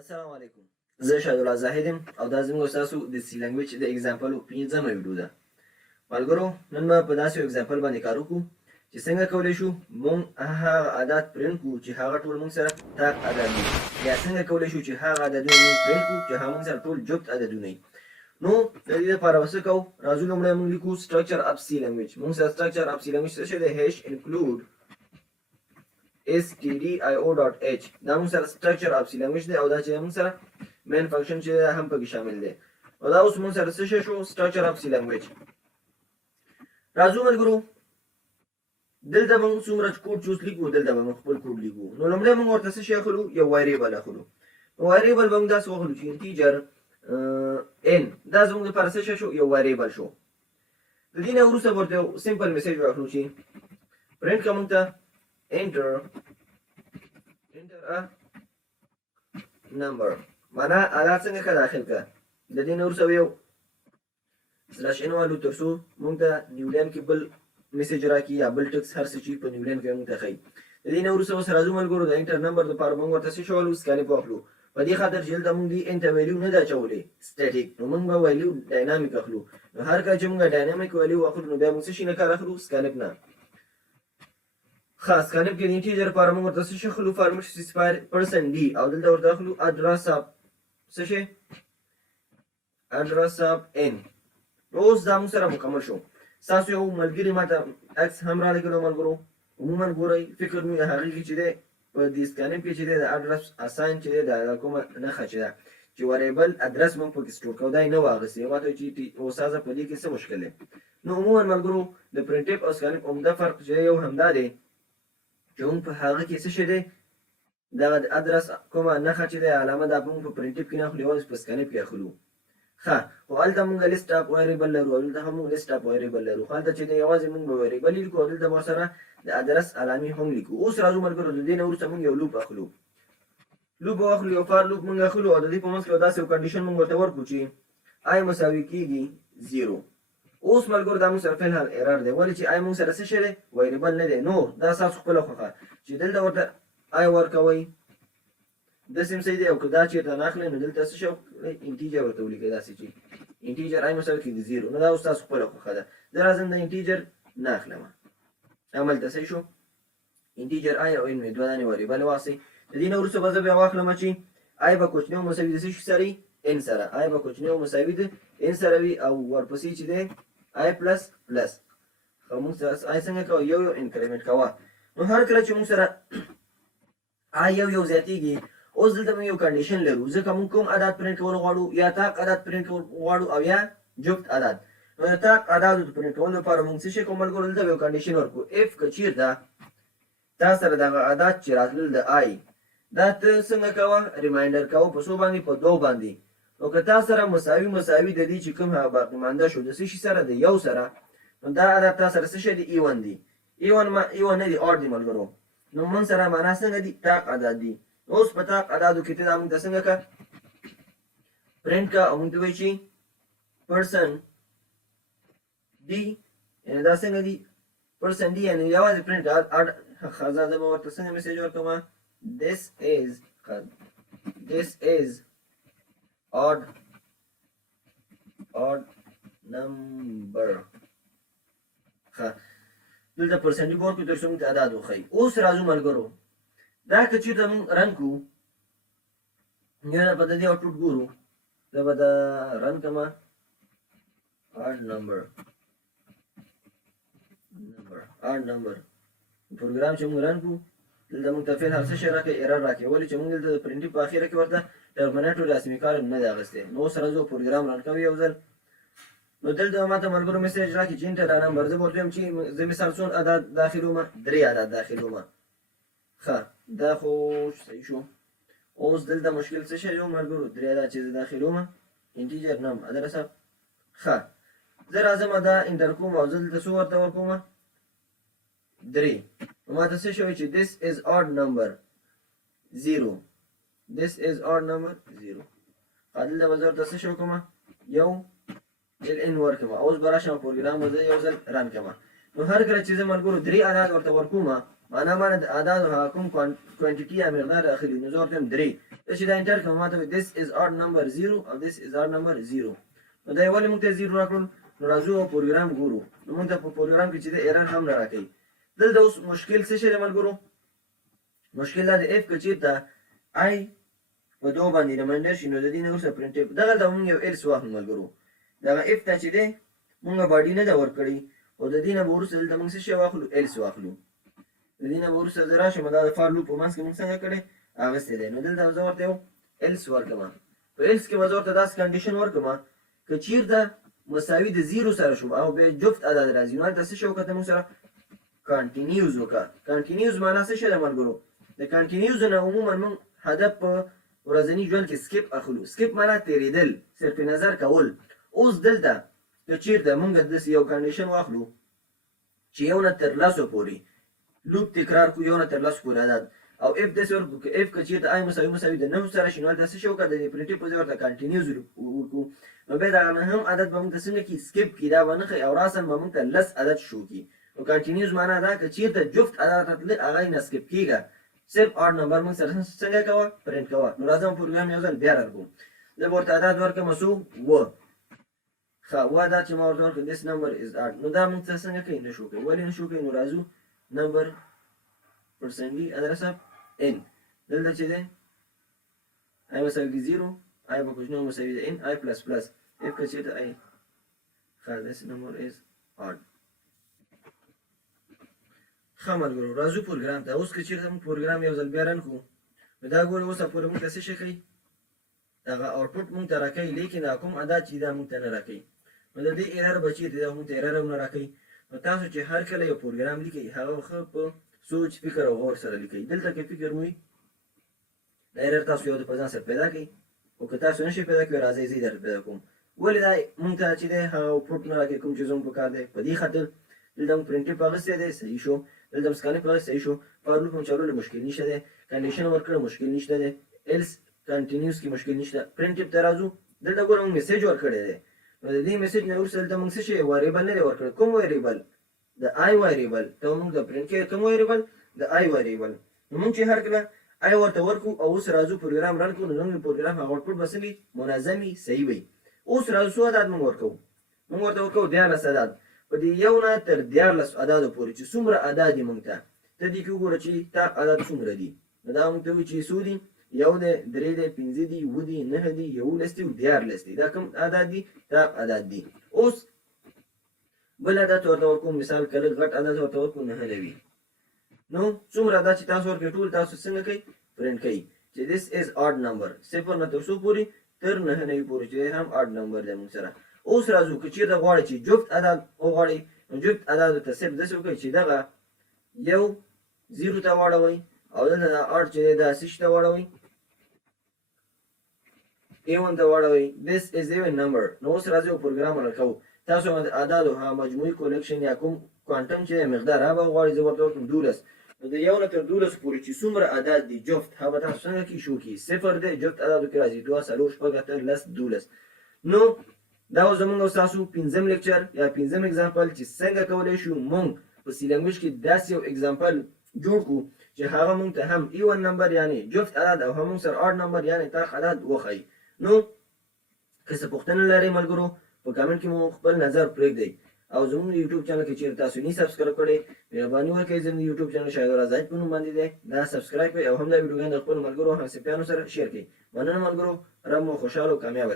السلام علیکم. زه شاهد الله زاهد یم او دا زموږ ستاسو د سی لنګویج د اگزامپل 5مه ویډیو ده. ملګرو نن به په داسې اگزامپل باندې کار وکړو چې څنګه کولی شو موږ هغه عدد پرنټ کړو چې هغه ټول موږ سره تاق عدد دي، یا څنګه کولی شو چې هغه عددونه موږ پرنټ کړو چې هغه موږ سره ټول جفت عددونه وي. نو د دې لپاره به څه کوو؟ راځو لومړی موږ لیکو structure of C language. موږ سره structure of C language څه شی دی؟ هیش include stdio.h دا موږ سره structure of C language دی او دا چې موږ سره مین فنکشن چې هم پکې شامل دی. او دا اوس موږ سره څه شی شو؟ structure of C language. راځو ملګرو دلته موږ څومره کوډ چوز لیکو، دلته به موږ خپل کوډ لیکو. نو لومړی موږ ورته څه شی اخلو؟ یو ویریبل اخلو. ویریبل به موږ داسې واخلو چې انټیجر n دا زموږ لپاره څه شی شو؟ یو ویریبل شو. د دې نه وروسته ورته یو سمپل میسج واخلو چې پرنټ کوم ته enter a number، معنا عدد څنګه که داخل که. د دې نه وروسته یو سلاش n والو تر څو موږ ته نیولین کې بل میسج راکړي یا بل ټکس هر څه چې په نیولین کې موږ ته ښایي. د دې نه وروسته اوس راځو ملګرو د انټر نمبر دپاره موږ ورته څه شی والو؟ سکانپ واخلو. په دې خاطر چې دلته موږ دې n ته ویلیو نه ده اچولی سټیټیک، نو موږ به ویلیو ډاینامیک اخلو. نو هر کله چې موږ ډاینامیک ویلیو اخلو نو بیا موږ څه شي نه کار اخلو؟ سکانپ نه. خاص سکانپ کې د انټیجر لپاره موږ ورته څه شی اخلو؟ فارمټ سپیسیفایر % d او دلته ورته اخلو اډرس اف څه شی؟ اډرس اف n. اوس دا موږ سره مکمل شو. ستاسو یو ملګري ماته عکس هم رالیږلو ملګرو. عموما ګورئ فکر مې هغې کې چې دی په دې سکانپ کې چې دی د اډرس اساین چې دی د کومه نښه چې ده چې وریبل ادرس موږ پکې سټور کوو دا یې نه و اخیستی. ماته وایي چې استاذه په دې کې څه مشکل دی؟ نو عموما ملګرو د پرنټیپ او سکانپ عمده فرق چې یو همدا دی چې موږ په هغه کې څه شی دی دغه د ادرس کومه نښه چې دی علامه دا موږ په پرنټیپ کې نه اخلو، یوازې په سکانپ کې اخلو. ښه خو هلته موږ لیست اف ویریبل لرو او دلته هم موږ لیست اف ویریبل لرو. خو هلته چې دی یوازې موږ به ویریبل لیکو او دلته به ورسره د ادرس علامې هم لیکو. اوس راځو ملګرو د دې نه وروسته موږ یو لوپ اخلو. لوپ واخلو، یو فار لوپ موږ اخلو او د دې په منځ کې داسې یو کنډیشن موږ ورته ورکړو چې آی مساوي کېږي 0. اوس ملګرو دا موږ سره فعل حال ایرر دی، ولې چې آی موږ سره څه شی دی؟ ویریبل نه دی. نو دا ستاسو خپله خوښه چې دلته ورته آی ورکوئ داسې هم صحیح دی، او که دا چېرته نه اخلئ نو دلته څه شی وکړئ؟ انټیجر ورته ولیکئ داسې چې انټیجر آی مساوي کېږي 0. نو دا اوس ستاسو خپله خوښه ده. زه راځم د انټیجر نه اخلم، هملته صحیح شو انټیجر آی او ان مې دوه دانې وریبل واخلئ. د دې نه وروسته به زه بیا واخلم چې آی به کوچنی او مساوي د څه شي سره وي؟ ان سره. آی به کوچنی او مساوي د ان سره وي او ورپسې چې دی آی پلس پلس. خو موږ سره آی څنګه کوو؟ یو یو انکریمنټ کوه. نو هر کله چې موږ سره آی یو یو زیاتېږي اوس دلته موږ یو کنډیشن لرو، ځکه موږ کوم عدد پرنټ کول غواړو؟ یا تاق عدد پرنټ کول غواړو او یا جفت عدد. نو د تاق عددو د پرنټ کولو لپاره موږ څه شی کوو ملګرو؟ دلته یو کنډیشن ورکړو اف که چېرته تا سره دغه عدد چې راتلل د آی دا ته څنګه کوه؟ ریمایندر کوه په څو باندې؟ په 2 باندې. نو که تا سره مساوي مساوي د دې چې کوم هغه باقي مانده شو د څه شي سره؟ د یو سره. نو دا عدد تا سره څه شی دی؟ ای1 دی. ای1 نه دی، اور دی ملګرو. نو موږ سره معنا څنګه دی؟ تاق عدد دی. اوس په تاق عددو کې ته دا موږ ته څنګه که پرنټ که او موږ ته وایي چې پرسن دی، یعنې دا څنګه دی؟ پرسن دی یعنې یوازې پرنټ. ښه زه به ورته څنګه میسج ورکوم؟ this is odd number. ښه دلته پرسنټ ورکړو تر څو موږ ته عدد وښایي. اوس راځو ملګرو دا که چېرته موږ رن کړو یا به د دې آوټپوټ ګورو، زه به دا رن کړم odd number پروګرام چې موږ رن کړو دلته موږ ته فعل هر څه شی راکوي ایرر راکوي، ولې چې موږ دلته د پرنټیپ په اخره کې ورته ټرمینیټور رسمي کار نه دی اخیستی. نو اوس راځو پروګرام رن کوو یو ځل. نو دلته ماته ملګرو میسج راکړي چې انټر نمبر. زه به ورته وایم چې زه مثال څو عدد داخلومه؟ 3 عدد داخلومه. ښه دا خو صحیح شو. اوس دلته مشکل څه شی و ملګرو؟ 3 عدد چې زه داخلومه انټیجر نم ادرس. ښه زه راځم دا انټر کوم او زه دلته څو ورته ورکوم؟ 3. ماته څه شوی چې this is odd number 0. this is odd number 0. دلته به زه ورته څه شی وکړم؟ یو ان ورکړم. اوس به راشم پروګرام به زه یو ځل رن کړم. نو هر کله چې زه ملګرو 3 عدد ورته ورکوم معنا باندې د اعدادو هغه کوم کوانټیټي یا مقدار اخلي نو زه ورته وایم 3. ته چې دا انټر کړم ماته وایي this is odd number 0 او this is odd number 0. نو دا ولې موږ ته 0 راکړل؟ نو راځو پروګرام ګورو. نو موږ ته په پروګرام کې چې د ایرر هم نه راکوي. دلته اوس مشکل څه شی دی ملګرو؟ مشکل دا د اف که چېرته آی په دو باندې ریمایندر شي نو د دې نه وروسته پرنټ دغلته موږ یو ایلس واخلو ملګرو. دغه اف ته چې دی موږ باډي نه ده ورکړې او د دې نه به وروسته دلته موږ څه شی واخلو؟ ایلس واخلو. د دې نه به وروسته زه راشم دا د فار لوپ په منځ کې موږ څنګه کړی اغوستی دی. نو دلته زه ورته یو ایلس ورکړم. په ایلس کې به زه ورته داسې کنډیشن ورکړم که چېرته مساوي د 0 سره شو او بیا جفت عدد راځي نو هلته څه شی وکړه موږ سره کانټینیوز وکړه. کانټینیوز معنا څه شی ده ملګرو؟ د کانټینیوز نه عموما موږ هدف په ورځني ژوند کې سکیپ اخلو. سکیپ معنا تېرېدل، صرف نظر کول. اوس دلته که چېرته موږ داسې یو کنډیشن واخلو چې یو نه تر لسو پورې لوپ تکرار کړو، یو نه تر لسو پورې عدد او اف داسې ورکړو که اف که چېرته آی مساوي د 9 سره شي نو هلته څه شی وکړه د دې پرنټیف په ځای ورته کانټینیوز وکړو. نو بیا دغه نه هم عدد به موږ ته څنګه کړي؟ سکیپ کړي. دا به نه ښایي او راساً به موږ ته لس عدد شو کړي. نو کانټینیوز معنا دا که چېرته جفت عدد راتلل هغه یې نه سکیپ کېږه، صرف آډ نمبر موږ سره څنګه کوه؟ پرنټ کوه. نو راځم پروګرام یو ځل بیا راکړو. زه به ورته عدد ورکړم څو؟ 7. ښه اوه عدد چې ما ورته ورکړ this number is odd. نو دا موږ ته څنګه کوي؟ نه شو کوي. ولې نه شو کوي؟ نو راځو نمبر پرسنټي ادرس اف n دلته چې دی آی مساوي 0 آی په کوچنیو مساوي د n آی پلس پلس اف که چېرته آی ښه this number is odd. ښه ملګرو راځو پروګرام ته. اوس که چېرته موږ پروګرام یو ځل بیا رن کړو نو دا ګورو اوسه پورې موږ ته څه شی کوي؟ دغه آوټپوټ موږ ته راکوي لیکن دا کوم عدد چې دا موږ ته نه راکوي. نو د دې ایرر به چېرته دا موږ ته ایرر هم نه راکوي. نو تاسو چې هر کله یو پروګرام لیکئ هغه ښه په سوچ فکر او غور سره لیکئ. دلته که فکر مو وي دا ایرر تاسو یو د په ځان سره پیدا کړئ او که تاسو نشئ پیدا کړئ راځئ زه یې درته پیدا کوم. ولې دا موږ ته چې دی هغه آوټپوټ نه راکوي کوم چې زموږ په کار دی؟ په دې خاطر دلته موږ پرنټیف اخیستی دی صحیح شو، دلته موږ سکانف اخیستی صحیح شو، فار لوپ هم چلولی مشکل نشته دی، کنډیشن ورکړه مشکل نشته دی، ایلس کنټینیوس کې مشکل نشته. پرنټیف ته راځو. دلته ګوره موږ میسیج ورکړی دی. نو د دې میسیج نه وروسته دلته موږ څه شی ویریبل نه دی ورکړی. کوم ویریبل؟ د آی ویریبل. ته موږ د پرنټ کې کوم ویریبل؟ د آی ویریبل. نو موږ چې هر کله آی ورته ورکړو او اوس راځو پروګرام رن کړو نو زموږ پروګرام هغه آوټپوټ به څه وي؟ منظم وي، صحیح وي. اوس راځو څو عدد موږ ورکوو؟ موږ ورته ورکوو 14 عدد. په دې یو نه تر 14 عددو پورې چې څومره عدد دي موږ ته ته دې کې وګوره چې تا عدد څومره دي. نو دا موږ ته وایي چې څو دي؟ یو دی، درې دی، پنځه دي، اووه دي، نهه دي، 11 دي او 14 دي. دا کوم عدد دي؟ دا عدد دي. اوس بل عدد ورته ورکوم. مثال که لږ غټ عدد ورته ورکوم 9 دی. نو څومره عدد چې تاسو ورکړئ ټول تاسو څنګه کوئ؟ پرنټ کوئ چې this is odd number. 0 نه تر څو پورې؟ تر 9 پورې چې هم odd number دی موږ سره. اوس راځو که چېرته غواړئ چې جفت عدد وغواړئ نو جفت عددو ته صرف داسې وکړئ چې دغه یو 0 ته واړوئ او دلته دا odd چې دی دا څه شي ته واړوئ؟ A1 ته واړوئ. this is even number. نو اوس راځو پروګرام رن کوو. تاسو عددو هغه مجموعي کولیکشن یا کوم کوانټم چې مقدار هغه غواړئ زه ورته ورکړم 12. نو د یو نه تر 12 پورې چې څومره عدد دي جفت هغه به تاسو څنګه کړي؟ شو کړي. 0 دی جفت عددو کې راځي 2 4 6 8 10 12. نو دا اوس زموږ او ستاسو 5م لیکچر یا 5م اگزامپل چې څنګه کولی شو موږ په سی لنګویج کې داسې یو اگزامپل جوړ کړو چې هغه موږ ته هم ایون نمبر یعنې جفت عدد او هم موږ سره آډ نمبر یعنې تاخ عدد وښایي. نو که څه پوښتنه لرئ ملګرو په کامنټ کې مو خپل نظر پرېږدئ او زموږ یوټیوب چینل کې چېرې تاسو نه سبسکرایب کړئ مهرباني وکړئ زموږ یوټیوب چینل شاهد رضایت په نوم باندې دی دا سبسکرایب کړئ او هم دا ویډیوګانې د خپلو ملګرو او همصنفیانو سره شیر کړئ. مننه ملګرو. رب مو خوشحاله او کامیابه